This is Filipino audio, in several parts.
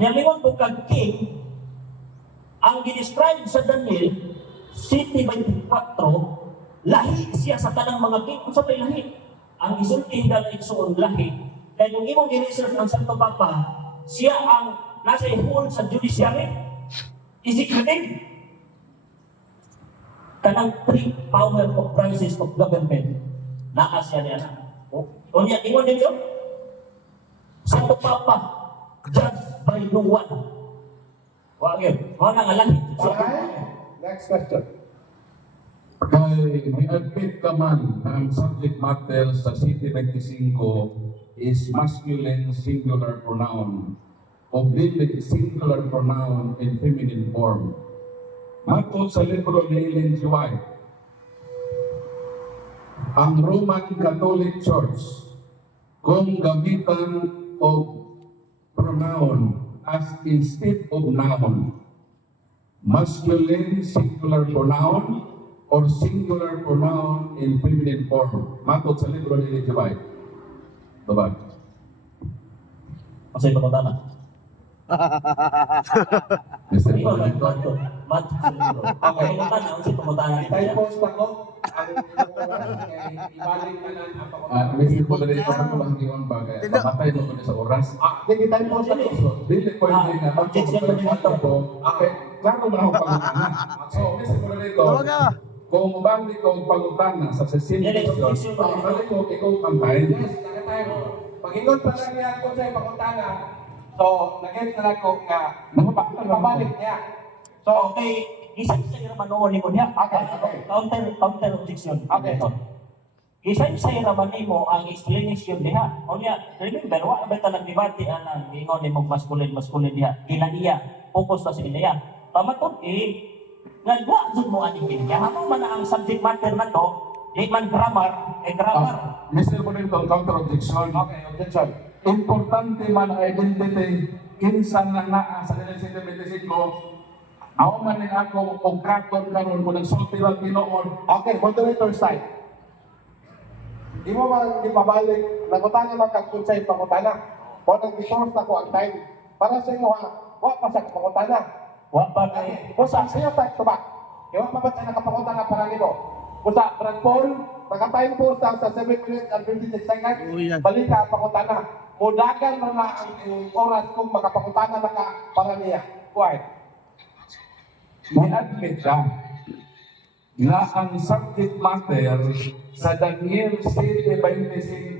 Niyalingon ko kag king, ang ginescribe sa Daniel, City 24, lahi siya sa tanang mga king. Kung sa may lahi, ang isulti dahil igsoon lahi. Kaya kung imong i-research ang Santo Papa, siya ang nasa hold sa judiciary, executive, kanang three power of crisis of government, nakasya niya na. O niya, ingon din yun, Santo Papa, judged by no one. Wag yun, wala nga lahi. Okay. Next question. Kay may-admit ka man na ang subject matter sa City 25 is masculine singular pronoun o biblical singular pronoun in feminine form. Matod sa libro ni Ellen G. White, ang Roman Catholic Church kung gamitan o pronoun as instead of noun, masculine singular pronoun or singular pronoun in feminine form. Matod sa libro ni Ellen G. White. Babag. Masay pa na. Mr. Ikaw lang President. ito. Mat sa libro. Okay, pumunta na. Kasi pumunta na. Time post ako. Ang ibalik na lang ang pakunta. Mr. Moderator, ako lang iwan ba kaya pamatay mo ko sa oras. Sige, time post ako. Dili pwede na Objection mo din ito. ko. Okay, klaro man ako pangutana. So, Mr. Moderator, kung mabangli ko pangutana sa session, balik ko ikaw pantay. Yes, nakatayo. Pag-ingon pa lang niya kung sa'yo pakuntana, so, nag-get na lang ko nga, pabalik niya. So, Okay, isang sa Ramanoon ni mo niya. Okay. Counter objection. Okay. Isang sa Ramanoon mo ang explanation niya. O niya, remember, wala ba talang debate ang ingon ni mong masculine niya. Kinaiya, focus na sa niya. Pamatod nagwa dun mo aning kiniya. Ano man ang subject matter na to, di man grammar, grammar. Mr. Moderator, counter objection. okay, objection. Importante man ang identity kinsa na naa sa City 25 ako man din ako kung katon karon kung nagsulti lang Pinoon. Okay, moderator side. Di mo man ipabalik, nagutana man kag kung sa'yo pangutana. O nag-resource na ko ang time. Para sa inyo ha, wa pa sa pangutana. Wa pa Okay, kusa, sa'yo tayo tubak. Iwa pa ba sa nakapangutana para nito? Kusa, Brad Paul, naka-time post sa 7 minutes and 56 seconds. Balik ka ang pangutana. Mudagan na ang oras kung makapangutana na ka para niya. Quiet. May-admit ka na ang subject matter sa Daniel 7:25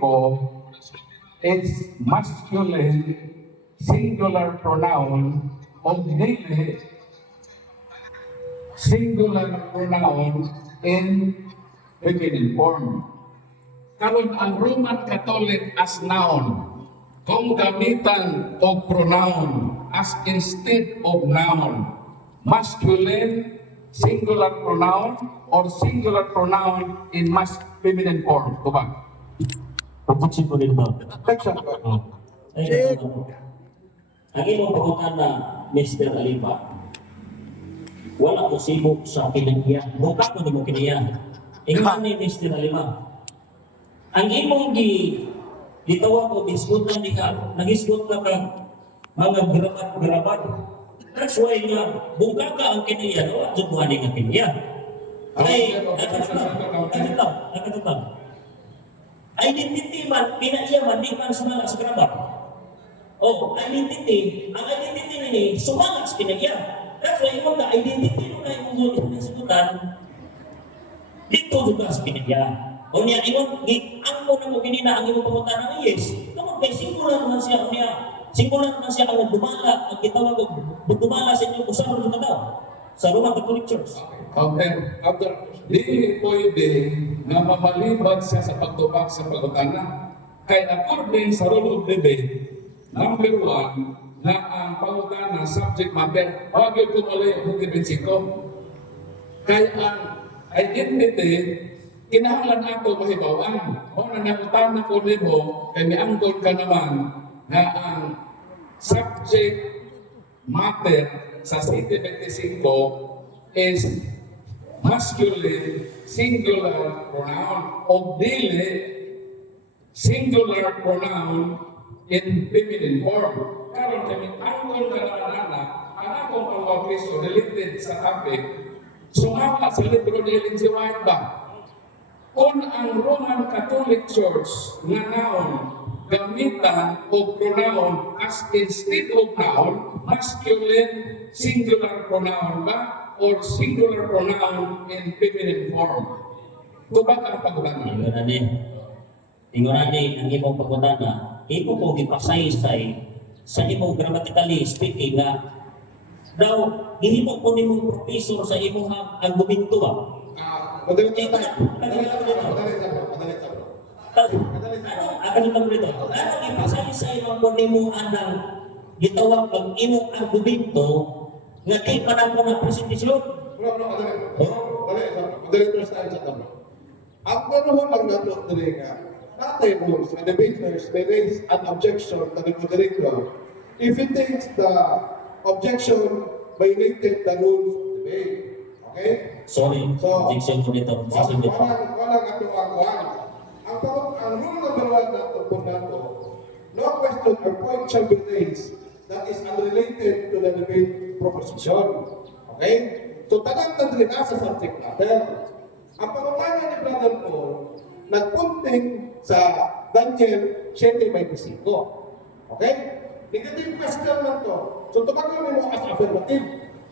is masculine singular pronoun o dili singular pronoun in feminine form. Karon ang Roman Catholic as noun, kung gamitan og pronoun as instead of noun, masculine singular pronoun or singular pronoun in feminine form. Diba? objection ko din ba? Section ko. Ang imong pangutan na Mr. Aliba, wala ko sibok sa kinaiya. Buka ko ni mo kinaiya. Ingan ni Mr. Aliba. Ang imong gitawa ko, diskutan ni ka, nag-isgot na ka, mga grabat. That's why nga, buka ka ang kinaiya, wala dyan buhanin ang kinaiya. Ay, nakatatang. Identity man, kinaiya man, di man sumala sa grabat. Oh, identity, ang identity nini, sumala sa kinaiya. That's why imong ka, identity mo na imong isikutan, dito juga sa kinaiya. O niya, imong, ang mo na mo kinina, ang imong pamunta ng yes. Naman kay singular man siya, o niya, singular man siya ang dumala, ang gitawag ko, dumala sa inyo, usap mo na daw, sa Roman Catholic Church. Counter, di pwede na mamalibad siya sa pagtubak sa pagutana. Kaya according sa rule of debate, number 1, na ang pagutana subject matter, huwag yung kumuli ang pagkibitsiko. Kaya ang identity, kinahanglan nato mahibawan. Kung nanakutana ko nimo, kaya may angkol ka naman na ang subject matter sa City 25 is masculine singular pronoun o dili singular pronoun in feminine form. karon kami angkon ka naman ana, ang akong pagpapriso related sa topic, sumama sa libro ni Ellen G. White ba? Kung ang Roman Catholic Church nga naon gamitan o pronoun as instead of noun, masculine singular pronoun ba or singular pronoun in feminine form? Tubag ang pagbaga. Ingon ani ang imong pagkutana, imo ko gipasaysay sa imong grammatically speaking nga daw gihimo ko nimo professor sa imong argumento ba. Madali Eh, tayo. Akan ito dito. Ano ipasaysay man ko nimo anang gitawag ang imong argumento nga di pa na ko na presentasyon. Madali tayo sa tablo. Ang ganoon lang nato diri nga natin rules and debaters may raise an objection to the moderator if he thinks the objection violated the rules of debate. Okay? Sorry, objection ko dito. Walang ato ang kuhan. Ang rule number 1 nato po nato, no question or point shall be raised that is unrelated to the debate proposition. Okay? So, tanang rin nasa subject matter. Ang pangutana ni Brother Paul, nagpunting sa Daniel 7:25. Okay? Negative question man to. So, tumagal mo as affirmative.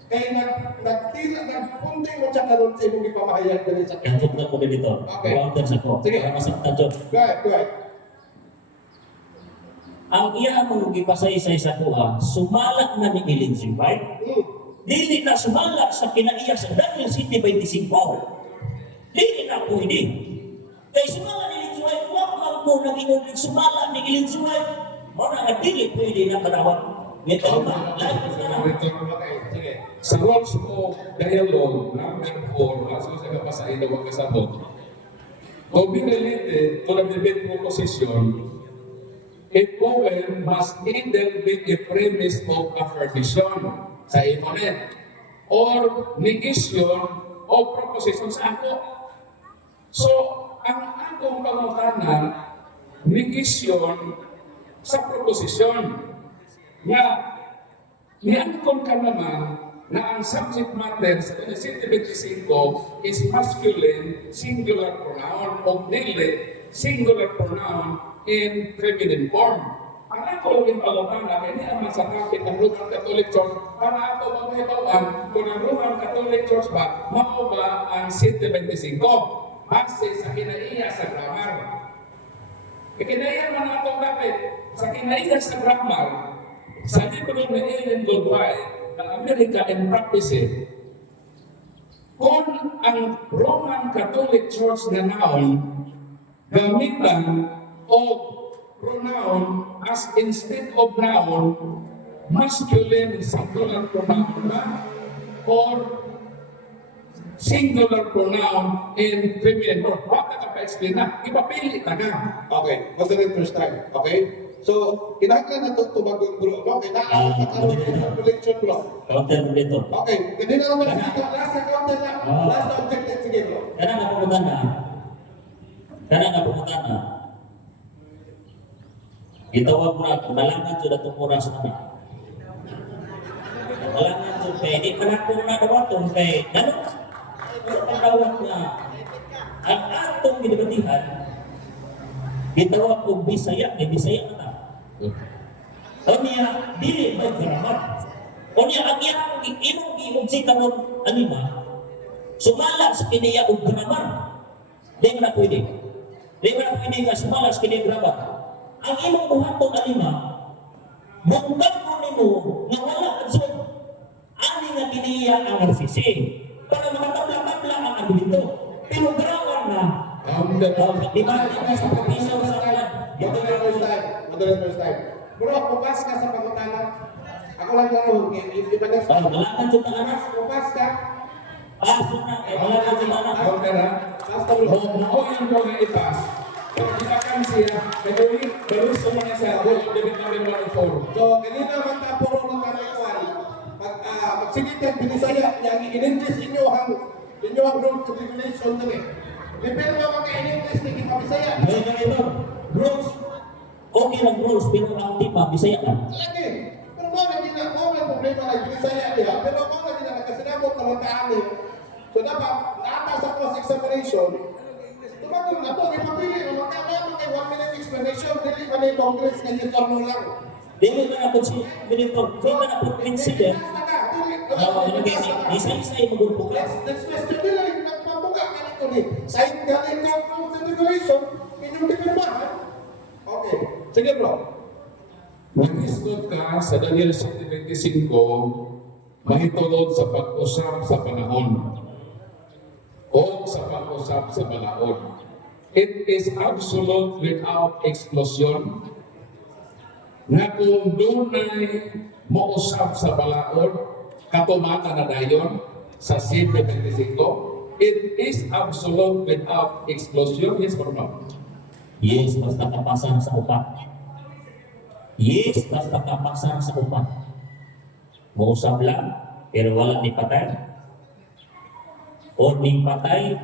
Kaya nagpunting mo siya karoon sa imong ipamahayag dali sa Anjok na ko dito. Okay. Counter sa ko. Sige. Para masaktan Jok. Go ahead. Ang iya mo gipasaysay sa kuha, sumalak na ni Ellen G. White. Dili na sumalak sa kinaiya sa Daniel 7:25. Dili na pwede. Kaya sumala ni Ellen G. White, wag lang po nag-ingon sumala ni Ellen G. White. Muna na dili pwede na panawag. Ito ba? Lahat na lang. Sige. Sa rules of dialogue, number 4, aso sa kapasahin na wag kasabot. To be related to the debate proposition, a poem must either be a premise of affirmation sa opponent or negation of proposition sa ako. So, ang akong pangutanan, negation sa proposition nga niangkon ka naman na ang subject matter sa 7:25 is masculine singular pronoun o dili singular pronoun in feminine form. Ang ako rin pangutana, kaya niya man sa kapit ang Roman Catholic Church para ato maghibawan kung ang Roman Catholic Church ba, mao ba ang 7:25 base sa kinaiya sa grammar. Kinaiya man ato kapit sa kinaiya sa grammar, sa libro ni Ellen G. White ng America and Practice, kung ang Roman Catholic Church na noun gamitan o pronoun as instead of noun, masculine singular pronoun ba or singular pronoun in feminine form. Bakit ka pa-explain na? Ipapili ka na. Okay, madali first time. Okay? So, kinakailangan na ito tumagong bro. Okay, nakakaroon ng calculation bro. Counter mo dito. Okay, hindi na naman dito. Last na counter na. Last na objective. Sige bro. Kana nga pumutana. Itawag mo na, malangan siya na itong oras na. Malangan siya kay, di pa na kung nadawatong kay, gano'n? Ang pagdawat na, ang atong ginabatihan, itawag kong Bisaya, may Bisaya na. O niya, dili may grammar. O niya, ang iyang imong giugsita mo, anima, sumala sa kiniya og grammar. Di mo na pwede. Di mo na pwede nga sumala sa kiniya grammar. Ang imong buhaton anima, bungkag mo nimo nga wala adso ani nga kiniya ang RCC para makatabla-tabla ang argumento. Pero grammar na. Di ba sa professor sa kalan? Madali first time. Bro, pupas ka sa pagkutana. Ako lang lang. If next time. Malangan siya na anak. Pupas ka. Paso na. Malangan siya na anak. Ako ka na. Basta bro. Ako yung ko na ipas. Ipakan siya. Kaya baruso mo na siya. Rule of debate number 1 and 4. So, ganito naman ka puro ng kanakuan. Magsigitan, binisaya, yang in-English inyo ang rules of regulation na rin. Depende naman ka in-English, hindi ka bisaya. Ngayon ganito, Bruce, Okay lang rules, pero ang tema, Bisaya ka. Lagi. Pero mo na gina, mo may problema na Bisaya diha. Pero mo na gina nakasinabot na mga kaani. So dapat naata sa cross examination. Tumagon na to, ipapili mo makakaya kay 1 minute explanation, dili pa ni Congress kay yes or no lang. Dili na ako si Benito, di na ako consider. Isa-isa yung magulpukan. Next question nila, nagpabuka ka nito ni. Side galing ka rules and regulation, inyong pinirmahan. Okay, sige bro. Nag-istot ka sa Daniel 7:25, mahitulod sa pag-usap sa panahon o sa pag-usap sa balaod. It is absolute without exclusion na kung dunay mausap sa balaod, katumata na dayon sa 7:25, it is absolute without exclusion. Yes or no? Yes, basta kapasang sa upat. Yes, basta kapasang sa upat. Mausap lang, pero wala ni patay. O ni patay,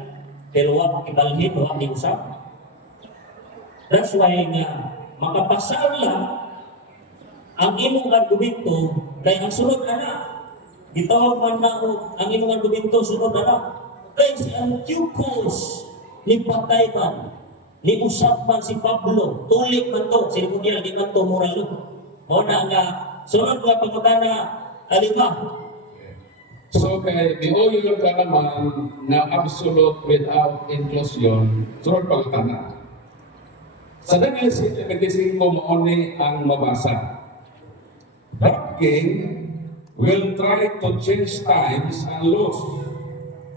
pero wala ibalhin, wala ni usap. That's why nga, makapasal lang ang imong argumento dahil ang sunod na. Gitawag man na ang imong argumento sunod na. Kaya si Antiochus ni patay man, ni usap man si Pablo, tulik man to, seremonial di man to moral. Mao na nga sunod nga pagkutana alima. So kay the oil ka naman na absolute without inclusion, sunod pagkutana. Sa Daniel 7:25 mauni ang mabasa. That king will try to change times and laws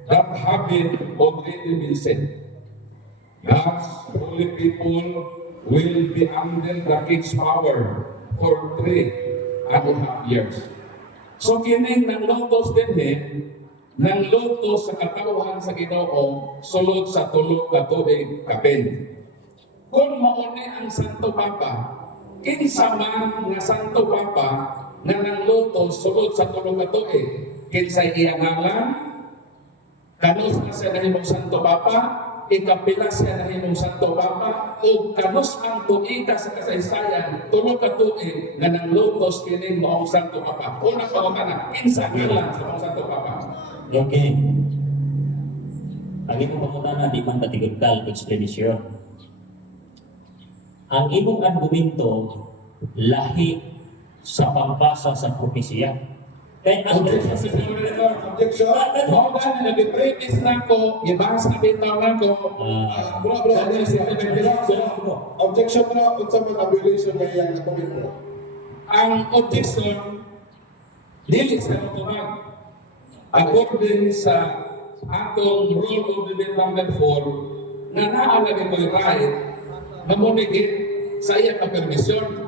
that have been already been set. God's holy people will be under the king's power for 3.5 years. So kining nang lotos din nang lotos sa katauhan sa Ginoo sulod sa tulo ka tuig kapin. Kung mauni ang Santo Papa, kinsa man nga Santo Papa nga nang lotos sulod sa tulo ka tuig, kinsa iyang ngalan, kanus na siya nahimong Santo Papa, ikapila siya nahimong Santo Papa, o kanus ang tuiga sa kasaysayan, tulo ka tuig nga nang lotos kining maong Santo Papa. Una pa ka na, kinsa ngalan sa maong Santo Papa. Okay. Ang imong pangutana di man katigagdal explanation. Ang imong argumento lahi sa pagbasa sa propesya. Kaya ang Objection. Mo na nag-preface na ko, ibahas na bitaw na ko, Bro, objection bro, unsa man ang violation nga iyang nakomit bro? ang objection, dili sa natuman. According sa atong rule of debate number 4, na naalagay ko yung right, mamunigit sa iyang permisyon.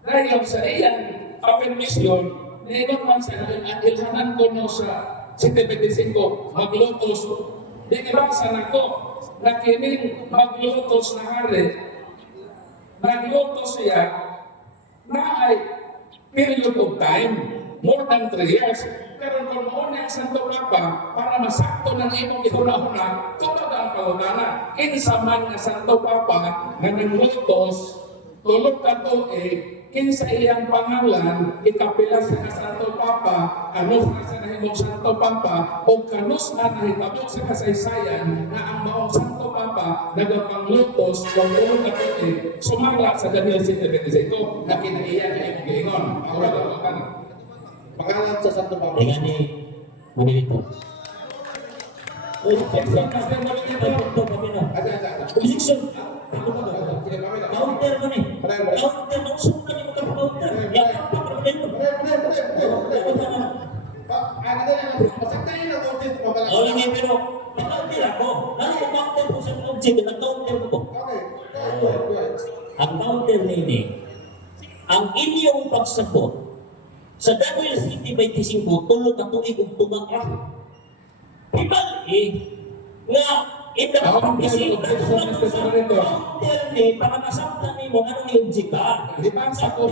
Dahil sa iyang permisyon, niingon man sa ilhanan ko no sa 7:25, maglutos. Di ibasa na ko, na kining maglutos na hari, naglutos siya na ay period of time, more than 3 years. Pero kung mauna ang Santo Papa, para masakto ng imong ihuna-huna, tulad ang pangutana. Kinsa man nga Santo Papa nga nanglutos, tulog ka tuig, kinsa iyang pangalan, ikapila sa Santo Papa, kanus na sa nahimong Santo Papa, o kanus na nahitabo sa kasaysayan na ang maong Santo Papa nagapanglutos kung tulog ka tuig, sumala sa Daniel 7:25, na kinaiyan na imong giingon. Ang pangutana. Pangalan sa Santo Papa. dengan ni Benito. Objection. Objection. Counter mo ni. Counter mo suka ni mo counter. Ya apa Benito? Oh ini pero counter ako. Ano mo counter po sa object na counter ko? Ang counter ni ang inyong pagsagot sa Daniel 7:25, tulog ka tuig ug tumag-ah. Ibali nga ito ang isip ni para masabtan ni mo ano yung jika. Di ba sa ko?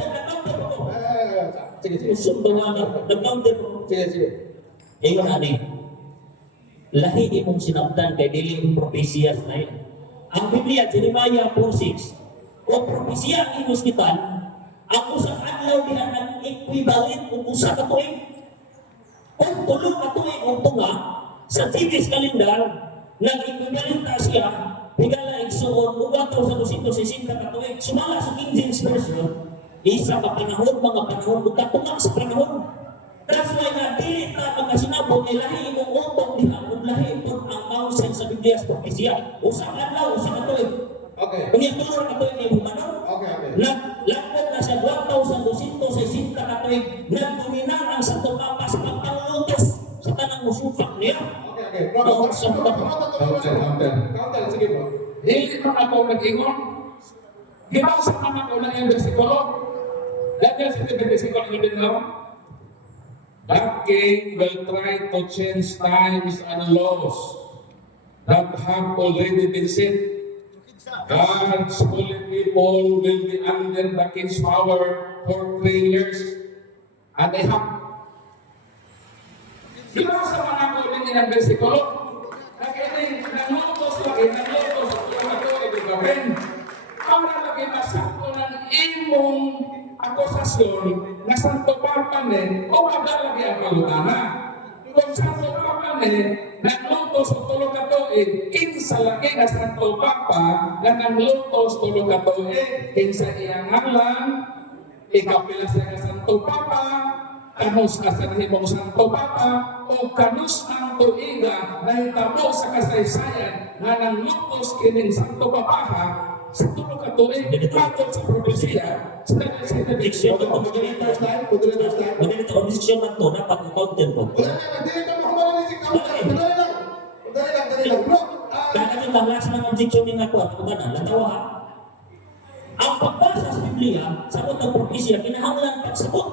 Sige. Usap ba na nag-counter ko? Sige. Ingon ani. Lahi imong sinabtan kay dili propesiyas na yun. Ang Biblia Jeremiah 4:6. o propesya ang hospital, ang usang adlaw diha ng equivalent o usa ka tuig. Kung tulo ka tuig o tunga sa Jewish calendar, nag-equivalent na siya, higala igsuon o 1,260 ka tuig. Sumala sa King James Version, isa ka panahon, mga panahon, o katunga sa panahon. That's why na dili ta mga sinabot ay lahi imong utong diha ug lahi pud ang counsel sa Biblia sa propesya. Usa ka adlaw, usa ka tuig. Okay. Kung ituloy ka tuig ni Humano, Okay, okay. Lakot na siya 1,260 ka tuig, nagdominar ang Santo Papa sa pagpanglutos sa tanang musufak niya. Okay, okay. Bro, counter, sige bro. Dili man ako nag-ingon. Gibasa man ako ng iyong bersikulo. Dahil sa ito bersikulo yun din lang. That king will try to change times and laws that have already been set. God's holy people will be under the king's power for 3 years. And they have. Gibasa man ako din iyong bersikulo. Nag-ining, nanglutos lagi, nanglutos ako ibigawin. Para lagi masako ng imong akusasyon na Santo Papa ni o magalagi ang palutana. Kung Santo Papa ni nanglutos o tulog ka tuig, kinsa lagi na Santo Papa na nanglutos tulog ka tuig, kinsa iyang ngalan, ikapila siya ka Santo Papa, kanus ka sa nahimong Santo Papa, o kanus ang tuiga na hitabo sa kasaysayan nga nanglutos kining Santo Papa sa tulog ka tuig, patol sa propesya, sa Objection to moderator style, moderator objection man to na pag-counter ko. Wala na, hindi ito makamalali si counter. Dali lang. Dali lang. Bro, Kaya kasi lang last ng objection ni nga ko, ako ba na, latawa ha? Ang pagbasa sa Biblia, sa ng propesya, kinahanglan pagsagot.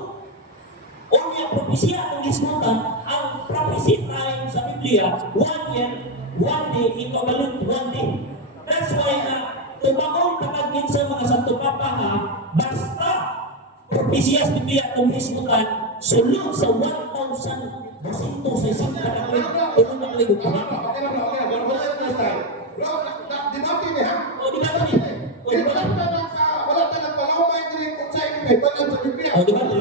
O niya propesya ang ismutan, ang prophecy time sa Biblia, 1 year, 1 day, equivalent 1 day. That's why na, tumangon kapag sa mga Santo Papa ha, basta propesya sa Biblia ang ismutan, sulod sa 1,260 na kapag tulong ng ligot. okay na bro. Wala na style. Bro, debate ni ha? O, di ba ito ni? O, di ba ito? Wala ka ng palaway din kung sa ipipalan sa Biblia. O, di ba ito?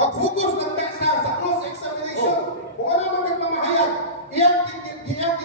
Mag-focus ng sa cross-examination. Kung ano man nagpamahayag, iyang ginawa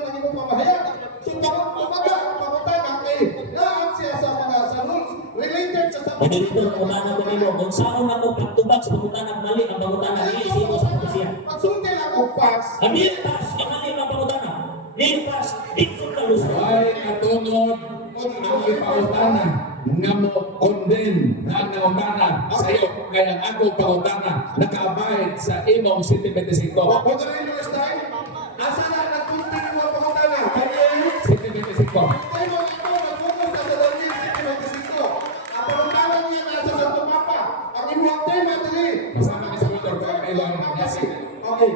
ng imong pamahayag. So, tumaga ang pangutana kay naan siya sa mga sa rules related sa Moderator, kung ano ko nilo, kung saan ako pagtubag sa pangutanang mali, ang pangutanang mali, sino sa propesya? Pagsunti lang o pass. Ang lipas, yung mali ang pangutanang. Lipas, dito ka lusot. ay katunod ang ipautana nga mo condemn na ang nautana sa iyo kaya ang ako pautana nakaabay sa imong 725. Moderator style. Asa na nagkunting mo pangutana? Kaya 725. tayo ito, mag-focus na sa Daniel 7:25. Ang pangutana niya na sa Santo Papa. Ang imong tema dali. Masama ka sa motor kaya kailangan magyasi. Okay.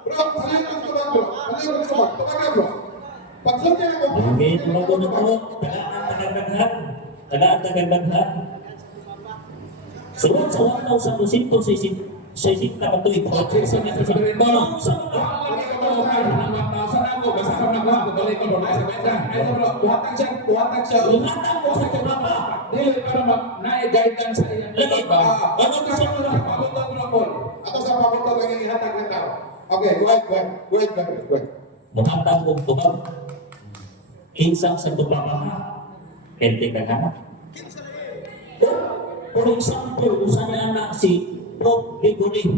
Bro, palingon ko ba bro? Palingon ko ba? Tumaga bro. Pagsunti lang o Hindi, tumago na to. Tagaan tagagdaghan. Sunod sa 1,260 na katuig. Objection na sa Espiritu. Wala ka ba saan ako? Basta ka na ako. Balik ko doon. Sa mesa. Ito bro, buhatag siya. Ingatan mo sa Papa. Dili para na-guide sa iyang Lagi. iba. Ano gusto mo na? Papunta ko na po. ato sa papunta lang yung ihatag ng tao. Okay, go ahead. Mukhatang kong tubag. Kinsang sa Papa. Kente ka na. For example, usa niya anak si Pope Gregory.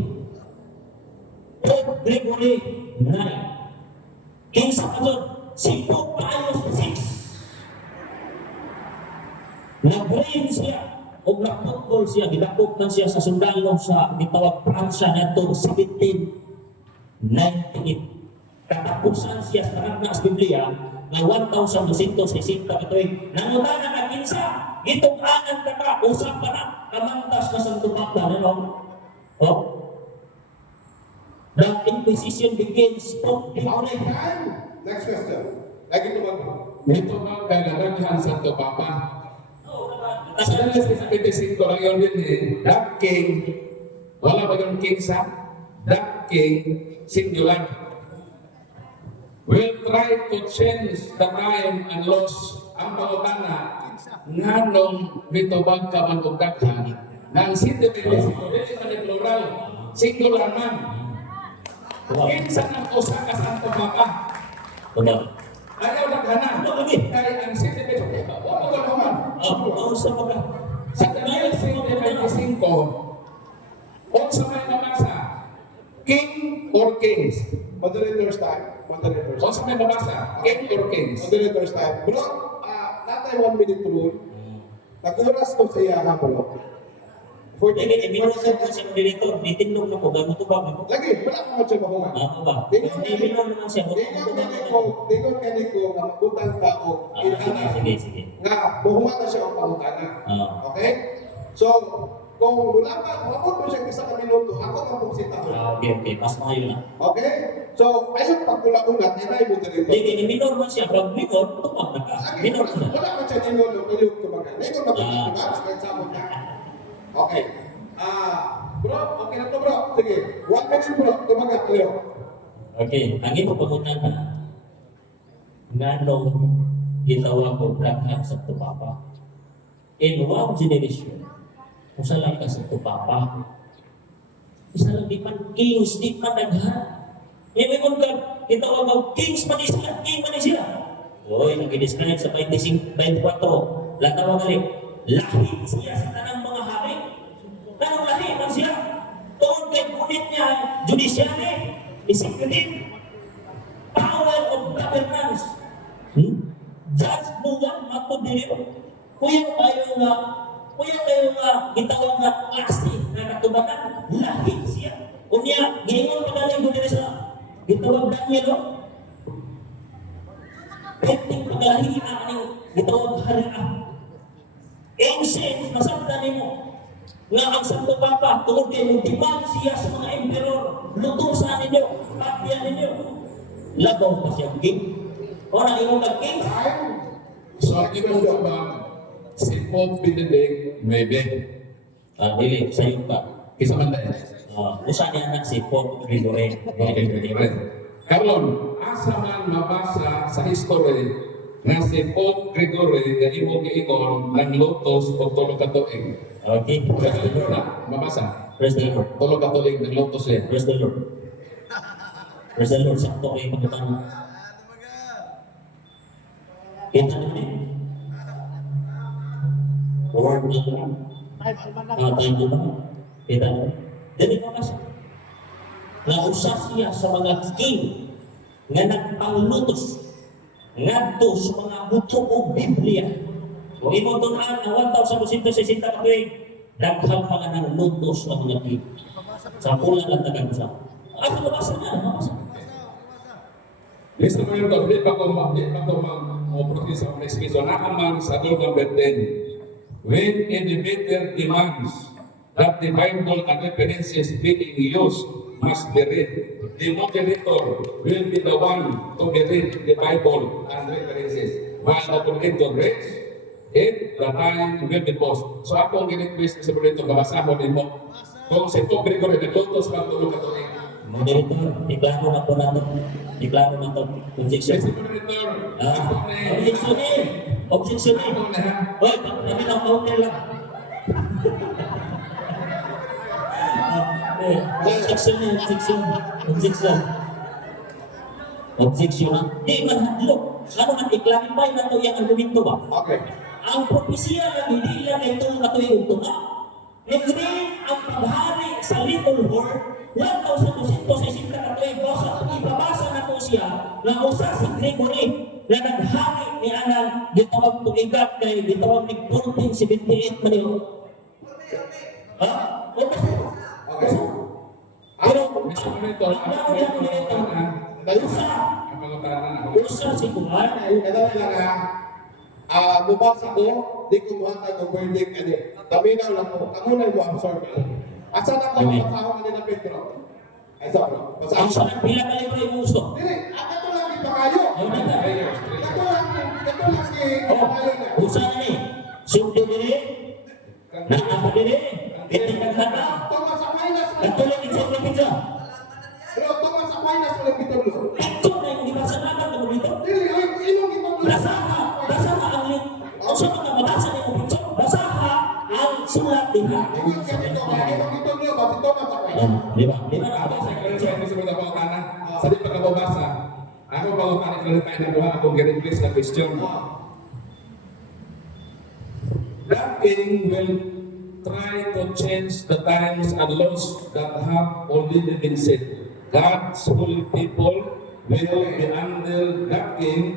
Pope Gregory 9. Kinsa ka doon? Si Pope Pius VI. Nag-reign siya o nagputbol siya, gidakop na siya sa sundalo sa gitawag Pransya na ito 1798. Katapusan siya sa Ragnas Biblia na 1,260 katuig. Nangutana ka kinsa, gitug-anan ka usap pa na, kamantas na sa tumakda, ano? Oh? The Inquisition begins from Okay, time. Next question. Lagi tumag. Ito nga kagarahan sa Santo Papa. Sa Dalas 25 lang yun din eh. That king, wala ba yung king sa? That king, singular. Will try to change the time and laws. Ang pangutana, nganong mitubag ka man og daghan nang singular plural singular man kinsa nang usa ka santo papa Diba? ayaw daghanan kay ang sentiment wa mo ganaman Sa mga sa Daniel 7:25 o sa may nabasa king or kings Moderator's time. Moderator's o time. sa may nabasa king or kings Moderator's time. Bro, natay 1 minute rule. Nag-oras ko sa iya ha, bro. Hindi, ibinusan ko siya dito, ditindog na ko, gano'n ito ba? Lagi, wala ko siya mahuman. Ano ba? Ibinusan naman siya, Dingon kani ko nga magutang tao Sige. nga buhuman na siya ang pangutana. Okay? So, kung wala pa, mabot mo siya isa ka minuto, ako mapuksita. Okay, mas maayo na. Okay? So, ayun pagkula-ulat, inay mo dito. Hindi, minor man siya, pag minor, tumag na ka. Minor na. Wala ko siya ningon, ulit tumagal. Ningon na ba? Sige, sabot na. Okay. Bro, okay na to bro. Sige, 1 minute bro, tumagal. Tuyo. Okay, ang ito pamunan na, nanong ginawa ko daghan sa tupapa. In one generation, kung saan lang ka sa tupapa, isa lang di man kings, di man daghan. Ngayon ka, ginawa ko, kings man siya, king man siya. Oy, nag-describe sa 25, 24, latawa galing, lahi siya sa tanang mga hari. Tanong lahi man siya. Tungkol kay punit niya, judiciary, executive, power of governance. Judge buwan ato dito. Kuya kayo nga gitawag na klase na katubakan, lahi siya. Unya, gingon pa galing ko sa gitawag Daniel, no? Penting paglahi na aning gitawag haria. Ancient, masabda nimo nga ang Santo Papa, tungkol kayo demand siya sa mga emperor, lutusan ninyo, patya ninyo. Labaw pa siya, king. O nang imong king, so ang ito ba si Pope Benedict maybe dili, sa'yo pa. kisa man dahil Usa niya anak si Pope Gregory. karon asa man mabasa sa history nga si Pope Gregory nga imo giingon ng lotos o tulo ka tuig. Okay. Sa libro na mabasa Praise the Lord. tulo ka tuig ng lotos siya. Praise the Lord. Praise the Lord. Sakto kayo magkatano. Kita niyo din. Lord, time ko ba? Kita niyo. Dili ko kasi. Nausa siya sa mga king nga nagpanglutos ngadto sa mga buto o Biblia. Kung imo tunan ang 1,260 ka tuig, daghang mga nang lutos ng mga king. Sa pula lang taga-usa. Ako mabasa niya, mabasa. Mr. Mayor, di pa ko mag-operate sa prescription naman sa rule number 10. When individual demands that the Bible and references being used must be read, the moderator will be the one to be read the Bible and references. While the moderator reads, it, the time will be paused. So ako ang gini-request sa moderator, babasahon din mo. Kung si Pope Gregory, naglutos ka tulong ka tuloy. Moderator, iklaro na po natin. Iklaro na ito. Objection. Si moderator, ako na Objection eh. Objection eh. ako na ha. Hoy, kami lang counter lang. Objection eh. Objection. Objection. Objection na. Di man hadlo. Ano man i-clarify na ito yung argumento ba? Okay. Ang propesya na hindi lang ito natuloy ito na. Nagrin ang paghari sa Little Horn 1,260 katuig sa ibabasa na po siya na usa si Gregory na naghari ni Anang gitawag tuigat kay gitawag ni 1478 man yun. Ha? Okay. Pero Mr. Monitor, ang nangyari nito, usa ang pangutanan ako. usa si Kuhan. Ito lang ha. Mubasa ko, di ko muhatag ang verdict ani. Taminaw lang ko. Ako na mo absorb. Asa na ko pasahon ni na Pedro? Ay bro. Ang Pasahon. sa pila ka libro yung gusto. Dili, ako lang ni Pakayo. Ayun na ta. Ako lang si Pakayo na. Usa na ni. Sundo dili. Nakapa dili. Iti nagtata. Tama sa minus. Nagtuloy sa pizza. Pero tama sa minus wala Pedro. Ito na yung ibasa naman ng dito. Dili, ay inong ito. Basa ka ang link. Ang sa mga Lima. Lima na Ako ako. sa clarify ko sa pagkakana. Sa di pagkababasa, ako pagkakana clarify na buha akong replace na question. That king will try to change the times and laws that have already been set. God's holy people will be under that king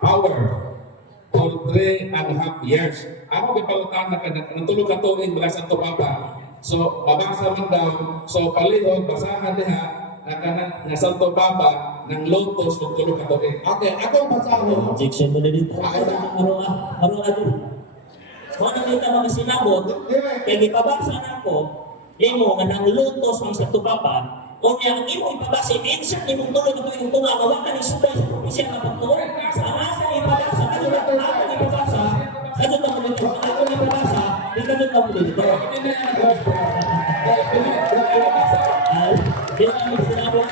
power for 3.5 years. Ako gipalutan na natulog ka tuig mula sa Papa. So, mabasa man daw. So, palihog, basahan niya na Santo Papa ng lotos kung tulog ka tuig. Okay, ako basahon. Objection mo na dito. Ano dito? Kung ano dito mga sinabot, kaya ipabasa na ko, mo nga nang lutos ang sa tupapa, o niya ang imo ipabasa, insert ni mong tulog ito yung tunga, gawa ka ni subay sa probinsya na pagtuon. Sa nasa ipabasa, ano na ako ipabasa, sa dito mo dito, ako ipabasa, dito dito mo dito. Dito mo sinabot.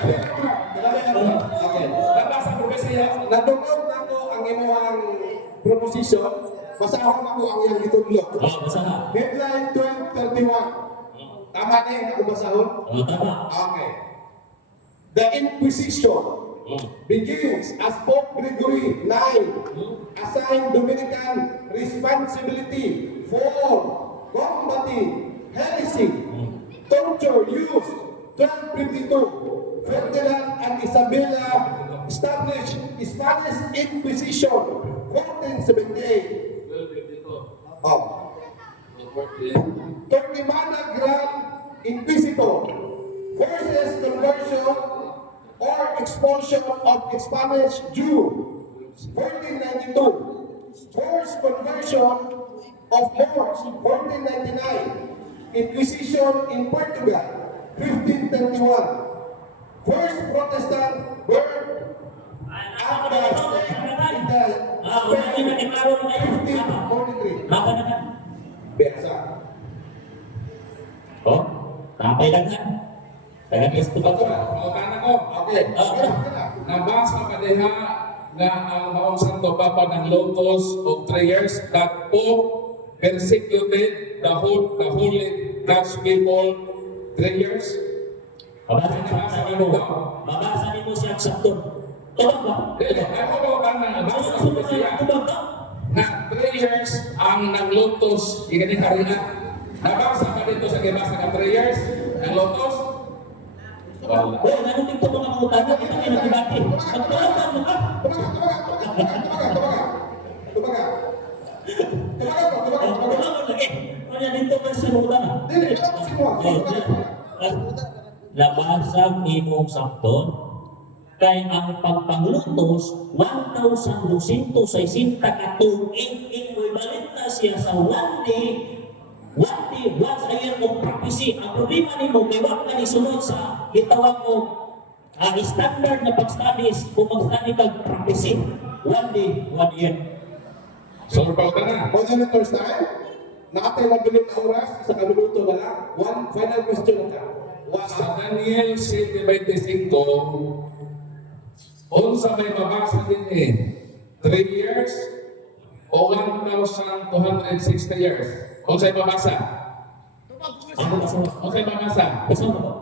Okay. Nabasa ko ba siya? Natungkol na ko ang imuhang proposition, basahon ako ang iyang itudlo. Basa na. Deadline 12:31. Tama na yung ako basahon? Tama. Okay. The Inquisition begins as Pope Gregory IX assigned Dominican responsibility for combating heresy, torture used 1252. Ferdinand and Isabella established Spanish Inquisition 1478. Oh. Torquemada Grand Inquisitor forces conversion or expulsion of Spanish Jew 1492. Forced conversion of Moors 1499. Inquisition in Portugal 1531. First Protestant birth at the in the Spain 1543. Maka na ka. Biasa. Oh, tapay lang ka. Kaya gusto ba ko? Pagkakana ko. Okay. Nabasa ka diha na ang maong Santo Papa ng lotos of 3 years that Pope persecuted the holy God's people 3 years. Babasa ni mo siya sa tun. Tawag ba? Ako ba na nabasa ko ba siya na 3 years ang naglotos ikani harina. Nabasa ka dito sa gibasa ka 3 years ng lotos. Wala. Uy, ganun dito mga utang na kita kayo nagibati. Magtulakan mo ka. Magtulakan lagi. Kaya dito man sa utang. Nabasag imong sakton kay ang pagpanglutos 1,260 katuig equivalent na siya sa 1 day once a year of prophecy. Ang problema ni mo, may wag ka ni sunod sa gitawag mo ang standard na pag-studies kung mag-study kag prophecy. 1 day, 1 year. So, pauta na. Moderators tayo. Nakatay lang bilit na oras, sa kaluluto na lang. One final question na ka. Sa Daniel 7:25, unsa may mabasa din 3 years o 1,260 years? Unsay mabasa? Ano ba sa Unsay mabasa? Basta mo ba?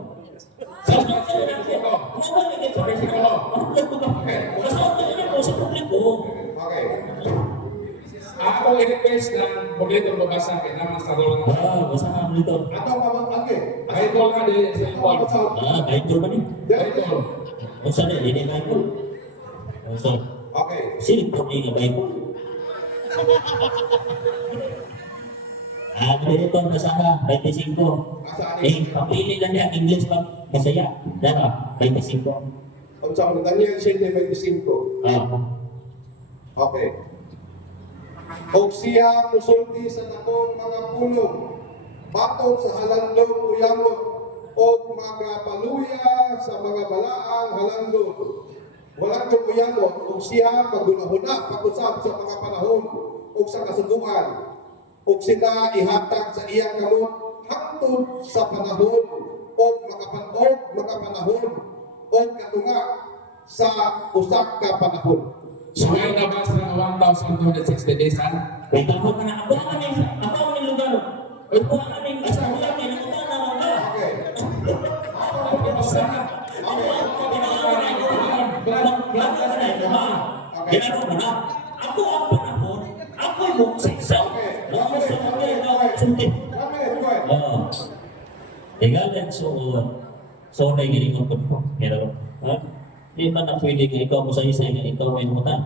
Sa versikulo. Versikulo. Okay. Ako i-request ng boleto mabasa kay naman sa rolong. Basta ka dito. Ato pa ba? Okay. Kahit ko ka din sa ipon. Kahit ko ba ni? Kahit ko. Kung saan eh, hindi na Bible. So, Okay. silip ko ni nga Bible. Dito ang kasama, 25. Papili lang niya, English pa, masaya. Dara, 25. Ang sa mga Daniel 7:25. Okay. Og siya musulti sa nakong mga pulong, batok sa halandong uyamot, og mga paluya sa mga balaang halandong. Walang uyamot, og siya magulahuna pag-usap sa mga panahon, og sa kasuguan, og sila ihatag sa iyang kamot hangtod sa panahon, og mga panahon, og katunga sa usak ka panahon. So may nabasa ng 1,260 days ha? Wait, ako ka na. Ako ang lugar. Ako ang aming asa. Ako ang aming lugar. Okay. Basta. Ginagawa mo na. Ako ang panahon, ako yung siksaw. Ako sa mga ikaw sundin. Tinggal dan suon. So, na giningon ko po. Pero, di man na pwede nga ikaw mo sa isa nga ikaw may mutan.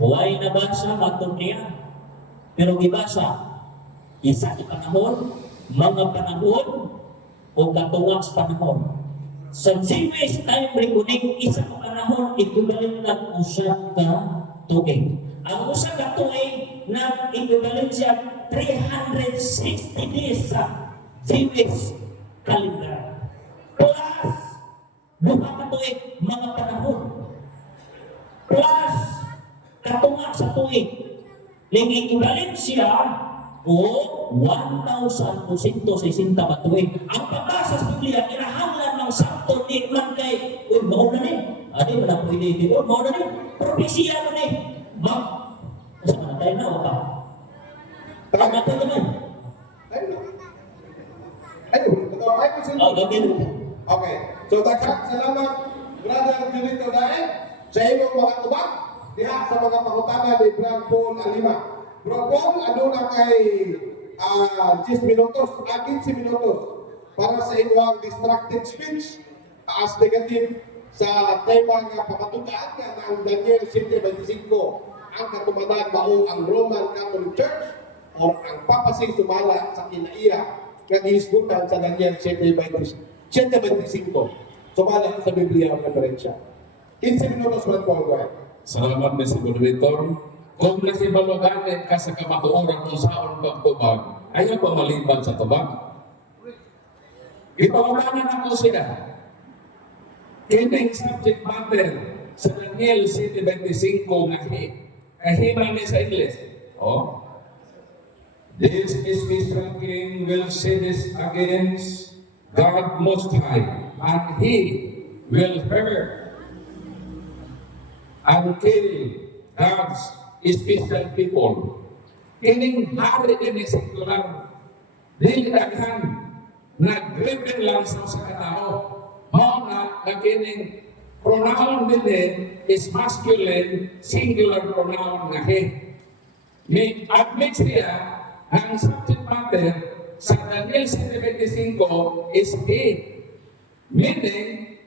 Huwag nabasa, matod niya. Pero gibasa, isa sa panahon, mga panahon, o katuwang sa panahon. Sa Jewish time recording, isang panahon, equivalent lang usa ka tuig. Ang usa ka tuig na equivalent siya 360 days sa Jewish calendar. Plus, duha ka tuig, mga panahon. Plus, katunga sa tuig. Ning equivalent siya o 1,260 matuig. Ang pagbasa sa Biblia, kinahanglan ng sakto ni man kay, uy, mauna ni. Adi, wala pwede dito, mauna ni. Propesya mo ni. Kasi manatay na, wala. Manatay naman. Gagawin. Okay. So, daghang salamat, Brother Julito Dae, sa imong mga tubag, diha sa mga pangutana ni Brad Paul Alima. Brad Paul, ano na kay 10 minutos, 15 minutos para sa inyong distracted speech as negative sa tema nga papatutaan nga ng Daniel 7:25 ang katumanan mao ang Roman Catholic Church o ang papasig sumala sa kinaiya nga gihisgutan sa Daniel 7:25 sumala sa Biblia ang referensya. 15 minutos man po ang Salamat na si Moderator. Kung nasibaluganin ka sa kamatuoran kung saan pagtubag, ayaw pa maliban sa tubag. Ipangunanan ako sila. Kining subject matter sa Daniel 7:25 nga kahima ni sa English. Oh. This special king will say this against God Most High, and he will hurt and kill God's special people. Kining hari ini sekular, dilihatkan nag-rebel lang sa katao. Mao na kining pronoun din is masculine, singular pronoun nga he. May admit siya ang subject matter sa Daniel 7:25 is he, meaning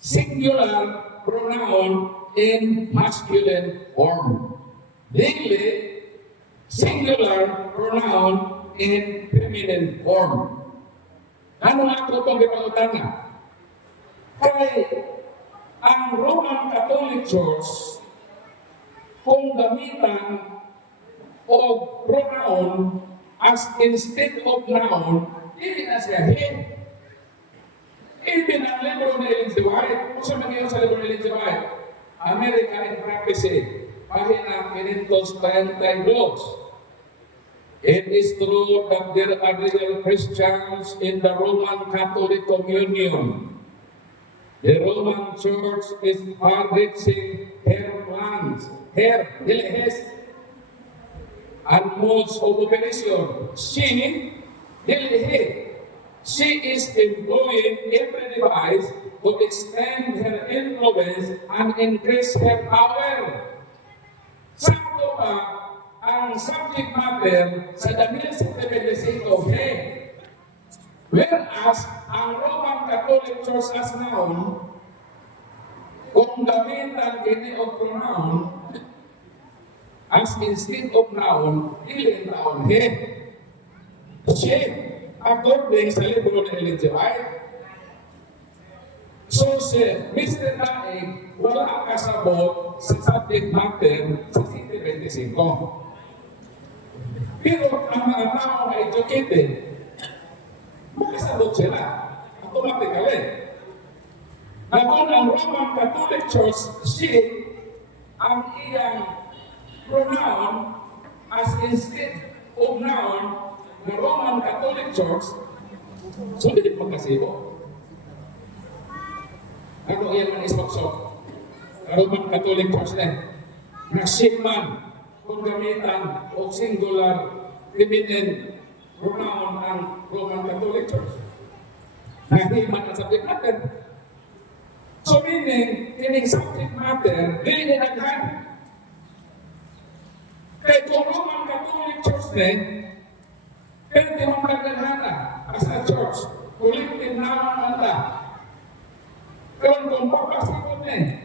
singular pronoun in masculine form. Dili, singular pronoun in feminine form. Ano nga ito itong ipangutana? Kaya ang Roman Catholic Church, kung gamitan o pronoun as instead of noun, hindi na siya he. Even ang libro ni Ellen G. White, kung sa mga sa libro ni Ellen G. White, America in Prophecy, pahina 532. It is true that there are real Christians in the Roman Catholic Communion. The Roman Church is far-reaching her plans, and modes of operation. She is employing every device to extend her influence and increase her power. Sakto pa ang subject matter sa Daniel 7:25 he. Whereas ang Roman Catholic Church as noun, kung gamitan kini og pronoun as instead of noun, dili noun he. She, according sa libro ni Ellen G. White, so siya, Mr. Daig, wala kasabot sa subject matter sa 7:25. Pero ang mga tao na educated, makasabot sila automatically. Na kung ang Roman Catholic Church, she, ang iyang pronoun as instead of noun, the Roman Catholic Church, so hindi magkasibo. Ano iyan man ispaksok? Roman Catholic Church na nagsiman kung gamitan o singular feminine pronoun ang Roman Catholic Church. Nahiman ang subject matter. So meaning, kining subject matter, dili ni naghan. Kaya kung Roman Catholic Church din, pero di mo naghana as a church, collective naman anta. Kung papasikot din,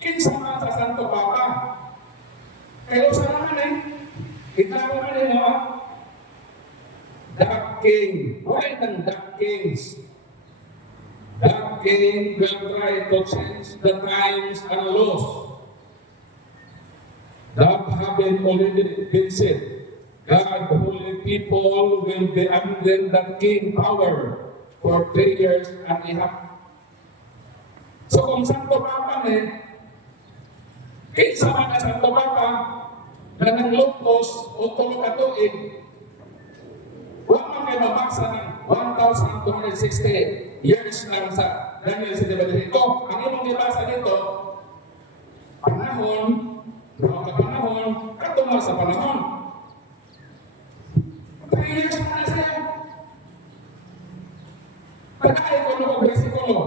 kinsa man sa Santo Papa. Kaya sa naman itawa man mo, The King, why nang The Kings? The King will try to change the times and laws that have been already been said. God, holy people will be under the King power for 3 years and a half. So kung Santo Papa kinsa man ang Santo Papa na nanglupos o tulo ka tuig, huwag man kayo mabaksa ng 1,260 years lang sa Daniel 7:25. Ang imong ibasa dito, panahon, katungo sa panahon. 3 years na sa'yo. Pagkaya ko ng bersikulo,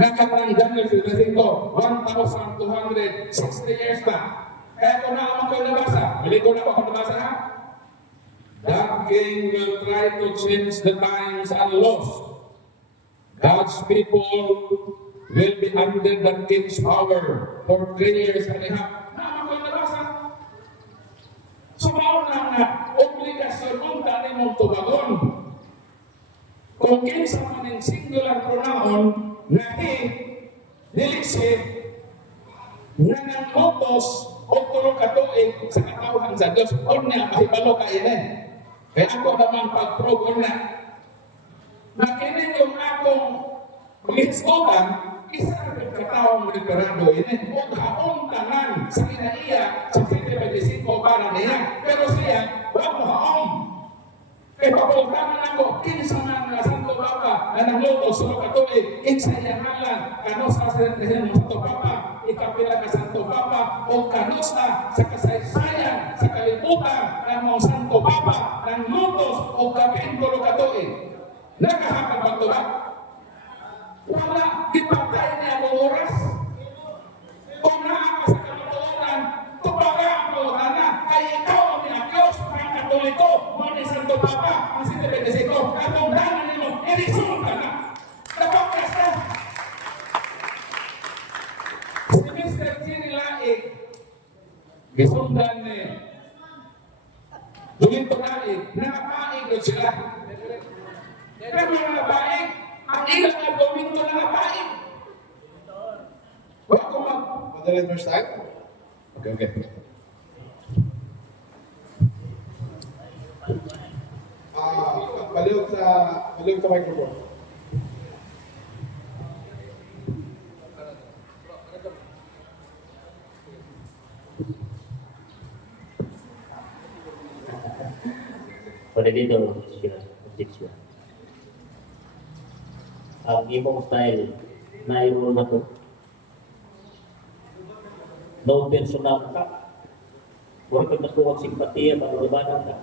nakatang Daniel 7:25, 1,260 years na. Kaya kung naman ko nabasa, bili ko na ako nabasa ha? The king will try to change the times and laws. God's people will be under the king's power for 3 years and a half. Naman ko nabasa. Sumaon lang na obligasyon mong tani mong tumagon. Kung kinsa man ang singular pronoun na nilisip na nangmotos o tulong katuig sa katawhan sa Diyos o niya mahibalo ka ini. Kaya ako naman pag-probe na makinig yung akong pag-hisgotan, isa rin katawang liberado ini. O haong tanan sa kinaiya sa 2025 para niya. Pero siya, wag mo haong. Kaya papultanan ako, kinsa man na Santo Papa na nangluto sa katuig, kinsa iya halan, kano sa Santo Papa, ikapila ka Santo Papa, o kano sa kasaysayan, sa kalibutan ng mga Santo Papa, ng lutos o kapintulo katuig. Nakahakang ba ito ba? Wala, gipatay niya ang oras. Kung naaka sa kamatuonan, tubaga ang pauhana, kaya ikaw ang Diyos, ang Katoliko, ni Santo Papa, ang Sinibedesiko, at kung danan nilo, inisulta na. Napakas na. Si Mr. Gini Laik, gisundan ni Julito Laik, nakapaig yun sila. Pero nakapaig, ang ilang argumento na nakapaig. Huwag ko Madalin first time? Okay. Baliw sa microphone. Pada dito siya. Ang imong style na iro na to. No personal ka. Huwag ka nasuwag simpatiya para labanan ka.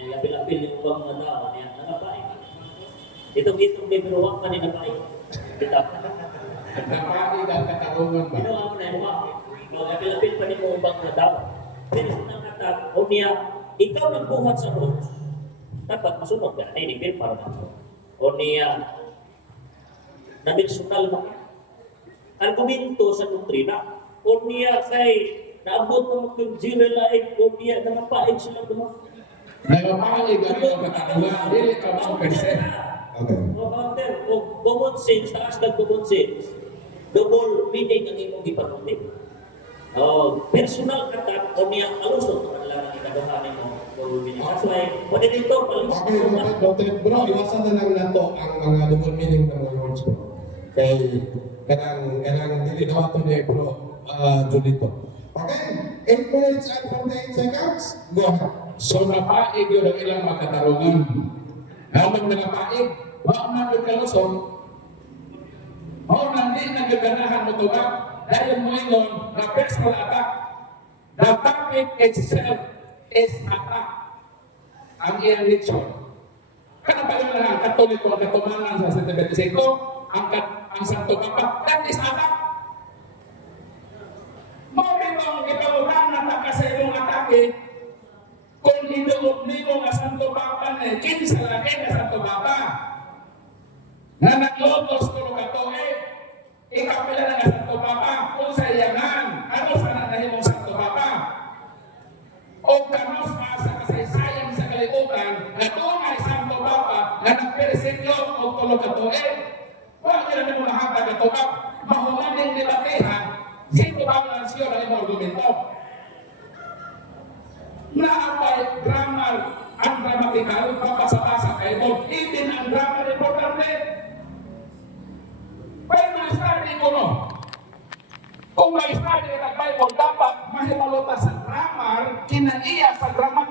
Yung lapil-lapil yung ubang mga tao niya, nakapain. Itong may binuwak pa ni napain. Kita. Napaig ang katarungan ba? Binuwak mo na yung ubang. Lapil-lapil pa ni mo ubang mga tao. Sinusunang kata, o niya, ikaw nagbuhat sa rules. Dapat masunod ka. Nainipil para na. O niya, nabilsunal mo. Argumento sa doktrina. O niya, kay naabot mo kung Laik, o niya, nangapain sila doon. Napaig ang katarungan, dili ka mga percent. O common sense, taas ng common sense. Double meaning ang imong ipanutin. Personal attack o niya alusot ang lang ang ikaduhanin mo. That's why, pwede dito, Okay, bro, iwasan na lang nato ang mga double meaning ng mga words bro. Kay kanang dili daw to ni bro Julito. Okay, 8 minutes and 48 seconds. Go ahead. So napaig yun ang ilang magkatarungan. Naman na napaig, wala na yung kalusong. O nandi nagaganahan mo ito ba? Dahil mo yun na personal attack. The topic itself is attack. Ang iyang lechon. Kanapalan lang ang Katoliko ang katumanan sa Santo Baptisto, ang Santo Papa, that is attack. Momentong ipagutan na ka sa imong atake, kung hinuot nimo nga Santo Papa na kinsa laki nga Santo Papa nga naglotos ko ka to ikapila na nga Santo Papa kung sa iyangan ano sa nanahimong Santo Papa o kanos sa kasaysayan sa kalibutan na tunay Santo Papa nga nagpersikyo o tulo ka to wala nila na mga hatag ka to mahumaning nilakihan sino ba ang siyo na imong argumento naapay grammar ang grammatical papasa-pasa kayo even ang grammar importante pwede ma-study ko no kung ma-study ka Bible dapat mahimaluta sa grammar kinaiya sa grammar